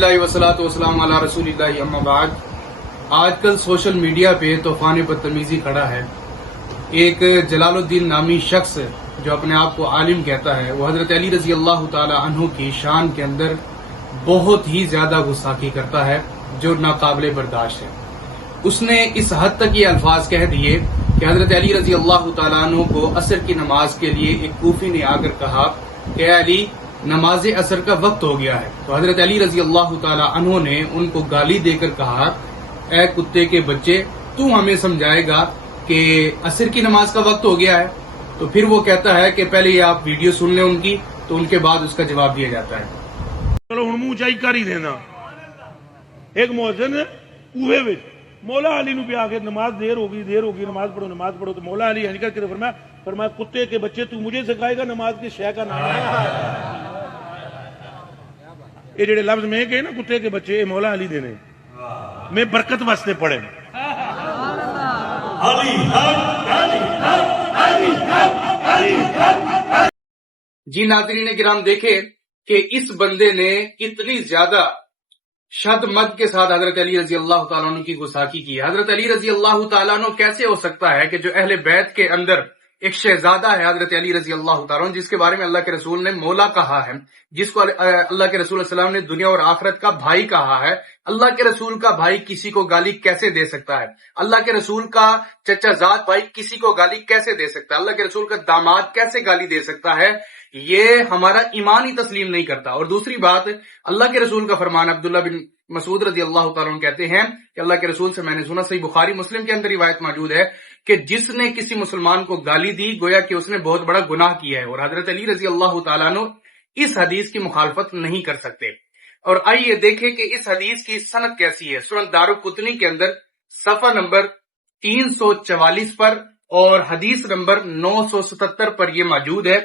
अल्हम्दुलिल्लाह वस्सलातु वस्सलामु अला रसूलिल्लाह अम्मा बाद। आजकल सोशल मीडिया पे तूफान बदतमीजी खड़ा है। एक जलालुद्दीन नामी शख्स जो अपने आप को आलिम कहता है, वो हजरत अली रजी अल्लाह ताला अन्हु की शान के अंदर बहुत ही ज्यादा गुस्ताखी करता है जो नाकाबिले बर्दाश्त है। उसने इस हद तक ये अल्फाज कह दिए कि हजरत अली रजी अल्लाह ताला अन्हु को असर की नमाज के लिए एक कूफी ने आकर कहा कि अली नमाज असर का वक्त हो गया है। तो हजरत अली रजी अल्लाह ताला अन्हु ने उनको गाली देकर कहा, ए कुत्ते के बच्चे, तू हमें समझाएगा कि असर की नमाज का वक्त हो गया है। तो फिर वो कहता है कि पहले ये आप वीडियो सुन लें उनकी, तो उनके बाद उसका जवाब दिया जाता है। चलो हुण मुंह चाई कर ही देना। एक मुअज्जिन कूहे विच मौला अली नूं पिया के नमाज देर होगी नमाज पढ़ो। तो मौला अली हंस करके फरमाया कुत्ते के बच्चे, तू मुझे सिखाएगा नमाज के शय का नाम है। ये जेडे लफ्ज में कहे ना कुत्ते के बच्चे, ये मौला अली देने मैं बरकत वास्ते पढ़े। जी नाज़रीन किराम, देखे कि इस बंदे ने इतनी ज्यादा शद मद के साथ हजरत अली रजी अल्लाह तआला अन्हु की गुस्ताखी की है। हजरत अली रजी अल्लाह तआला अन्हु कैसे हो सकता है कि जो अहले बैत के अंदर एक शहजादा है हजरत अली रजी अल्लाह तआला अन्हु, जिसके बारे में अल्लाह के रसूल ने मौला कहा है, जिसको अल्लाह के रसूल सल्लल्लाहु अलैहि वसल्लम ने दुनिया और आखिरत का भाई कहा है। अल्लाह के रसूल का भाई किसी को गाली कैसे दे सकता है? अल्लाह के रसूल का चचाजाद भाई किसी को गाली कैसे दे सकता है? अल्लाह के रसूल का दामाद कैसे गाली दे सकता है? ये हमारा ईमान ही तस्लीम नहीं करता। और दूसरी बात, अल्लाह के रसूल का फरमान, अब्दुल्लाह बिन मसूद रजी अल्लाह तआला अन्हु कहते हैं कि अल्लाह के रसूल से मैंने सुना, सही बुखारी मुस्लिम के अंदर रिवायत मौजूद है कि जिसने किसी मुसलमान को गाली दी गोया कि उसने बहुत बड़ा गुनाह किया है। और हजरत अली रजी अल्लाह तआला अन्हु इस हदीस की मुखालफत नहीं कर सकते। और आइए देखें कि इस हदीस की सनद कैसी है। सुनन दारुकुतनी के अंदर सफा नंबर 344 पर और हदीस नंबर 977 पर यह मौजूद है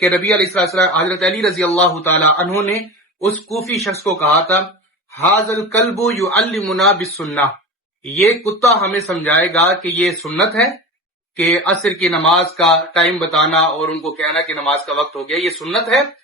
कि नबी अलैहिस्सलाम हजरत अली रजी अल्लाह तआला अन्हु ने उस कूफी शख्स को कहा था, हाजल कल्बु युअल्लिमुना बिस्सुन्नाह, ये कुत्ता हमें समझाएगा कि ये सुन्नत है कि असर की नमाज का टाइम बताना और उनको कहना कि नमाज का वक्त हो गया, ये सुन्नत है।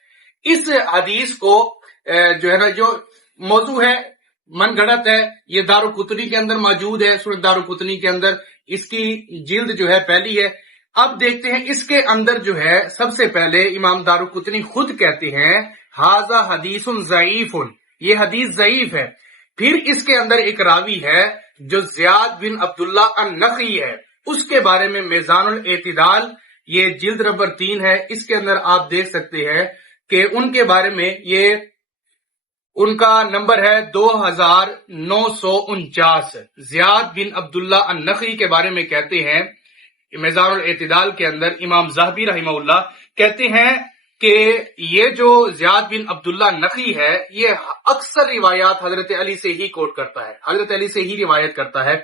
इस हदीस को जो है ना, जो मौजू है, मन गढ़त है, ये दारुकुतनी के अंदर मौजूद है। सुनन दारुकुतनी के अंदर इसकी जिल्द जो है पहली है। अब देखते हैं इसके अंदर जो है, सबसे पहले इमाम दारुकुतनी खुद कहते हैं हाजा हदीसुन ज़ईफुन, ये हदीस ज़ईफ है। फिर इसके अंदर एक रावी है जो ज़ियाद बिन अब्दुल्ला अन-नखई है, उसके बारे में मीज़ानुल एतिदाल, ये जिल्द नंबर 3 है, इसके अंदर आप देख सकते हैं कि उनके बारे में ये उनका नंबर है 2949। ज़ियाद बिन अब्दुल्ला अन-नखई के बारे में कहते हैं मीज़ानुल एतिदाल के अंदर, इमाम ज़हबी रहमहुल्लाह कहते हैं कि ये जो ज़ियाद बिन अब्दुल्ला नखी है, ये अक्सर रिवायात हजरत अली से ही कोट करता है, हजरत अली से ही रिवायत करता है।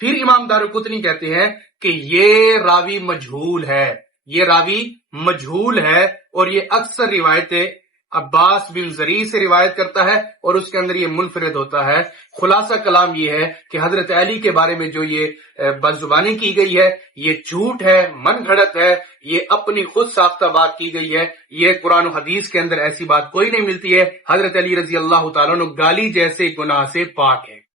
फिर इमाम दारुकुतनी कहते हैं कि ये रावी मजहूल है, ये रावी मजहूल है और ये अक्सर रिवायतें अब्बास बिन ज़री से रिवायत करता है और उसके अंदर ये मुनफरिद होता है। खुलासा कलाम ये है कि हजरत अली के बारे में जो ये बदजुबानी की गई है, ये झूठ है, मन घड़त है, ये अपनी खुद साख्ता बात की गई है। ये कुरान और हदीस के अंदर ऐसी बात कोई नहीं मिलती है। हजरत अली रजी अल्लाह तआला अन्हु गाली जैसे गुनाह से पाक है।